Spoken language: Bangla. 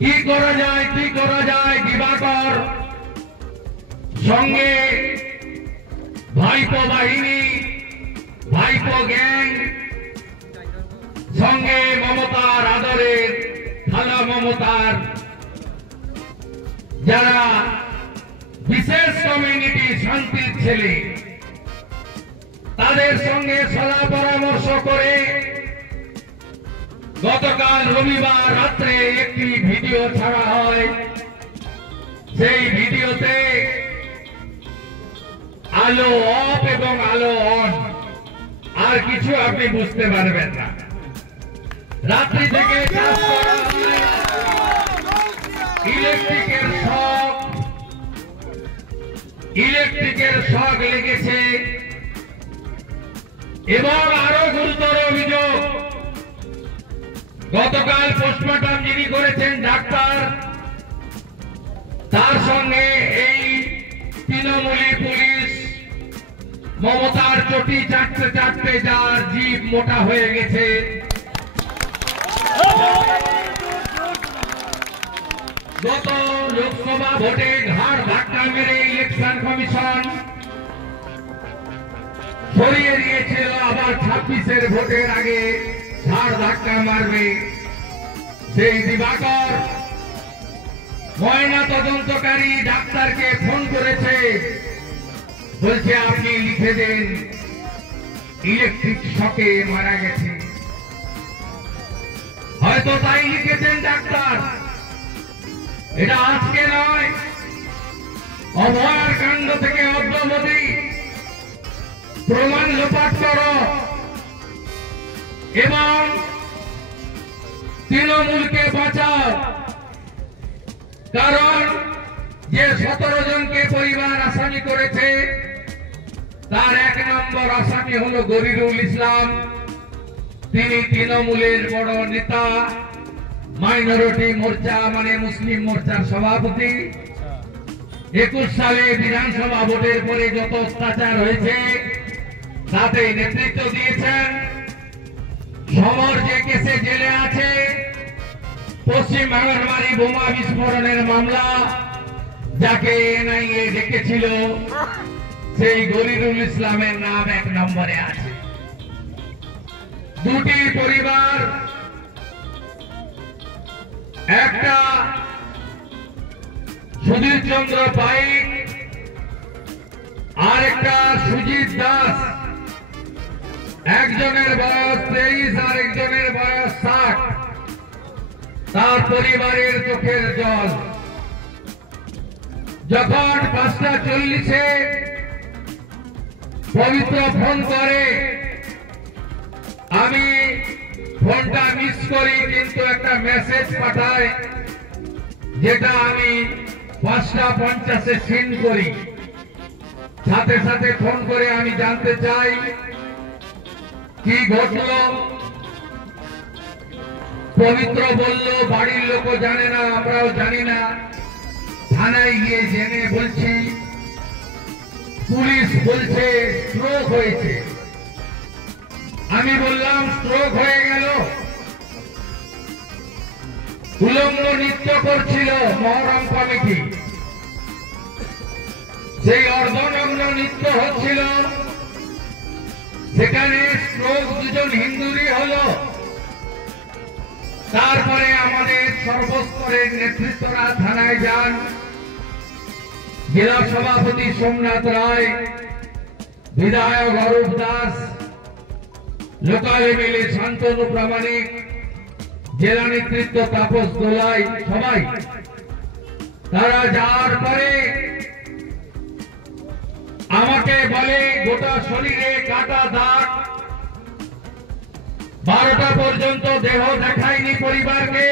কি করা যায় দিবাকর সঙ্গে ভাইপো বাহিনী ভাইপো গ্যাং সঙ্গে মমতার আদরের খালা মমতার যারা বিশেষ কমিউনিটি শান্তির ছেলে তাদের সঙ্গে সলা পরামর্শ করে গতকাল রবিবার রাত্রে একটি ভিডিও ছাড়া হয়। সেই ভিডিওতে আলো অফ এবং আলো অন, আর কিছু আপনি বুঝতে পারবেন না। রাত্রি থেকে ইলেকট্রিকের শক লেগেছে এবং আরো গুরুতর অভিযোগ, গতকাল পোস্টমর্টম যিনি করেছেন ডাক্তার, তার সঙ্গে এই তৃণমূলী পুলিশ মমতার চটি চাটতে চাটতে যার জিভ মোটা হয়ে গেছে, গত লোকসভা ভোটে ঘাড় ধাক্কা মেরে ইলেকশন কমিশন সরিয়ে দিয়েছিল, আবার 26-এর ভোটের আগে ঘাড় ধাক্কা মারবে। সেই দিবাকর ময়না তদন্তকারী ডাক্তারকে ফোন করেছে, বলছে আপনি লিখে দেন ইলেকট্রিক শকে মারা গেছে। হয়তো তাই লিখেছেন ডাক্তার, এটা আজকে নয়, অভয়ার কাণ্ড থেকে অদ্যাবধি প্রমাণ লোপাট করো এবং তৃণমূলকে বাঁচাও। কারণ যে 17 জনকে পরিবার আসামি করেছে তার 1 নম্বর আসামি হলো গরিরুল ইসলাম। তিনি তৃণমূলের বড় নেতা, মাইনরিটি মোর্চা মানে মুসলিম মোর্চার সভাপতি। 21 সালে বিধানসভা ভোটের পরে যত অত্যাচার হয়েছে তাতে নেতৃত্ব দিয়েছেন। সমর যে কেসে জেলে আছে, পশ্চিম বাংলার বোমা বিস্ফোরণের মামলা যাকে এনআইএ ডেকেছিল, সেই গরিরুল ইসলামের নাম 1 নম্বরে আছে। দুটি পরিবার, একটা সুধীর চন্দ্র পাইক আর একটা সুজিত দাস, একজনের বয়স 23 আর একজনের বয়স 60। তার পরিবারের চোখের জল। যখন 5:40-এ পবিত্র ফোন করে, আমি ফোনটা মিস করি, কিন্তু একটা মেসেজ পাঠায় যেটা আমি 5:50-এ সিন করি। সাথে সাথে ফোন করে আমি জানতে চাই কি ঘটল। পবিত্র বলল বাড়ির লোকও জানে না, আমরাও জানি না। থানায় গিয়ে জেনে বলছি, পুলিশ বলছে স্ট্রোক হয়েছে। আমি বললাম স্ট্রোক হয়ে গেল? উলঙ্গ নৃত্য করছিল মহরম কমিটি, সেই অর্ধনগ্ন নৃত্য হচ্ছিল, সেখানে স্ট্রোক 2 জন হিন্দুরই হলো। তারপরে আমাদের সর্বস্তরের নেতৃত্বরা থানায় যান। জেলা সভাপতি সোমনাথ রায়, বিধায়ক অরূপ দাস, লোকাল এমএলএ শান্তনু প্রামাণিক, জেলা নেতৃত্ব তাপস দোলাই, সবাই তারা যাওয়ার পরে আমাকে বলে গোটা শরীরে কাটা দাগ, 12টা পর্যন্ত দেহ দেখায়নি পরিবারকে।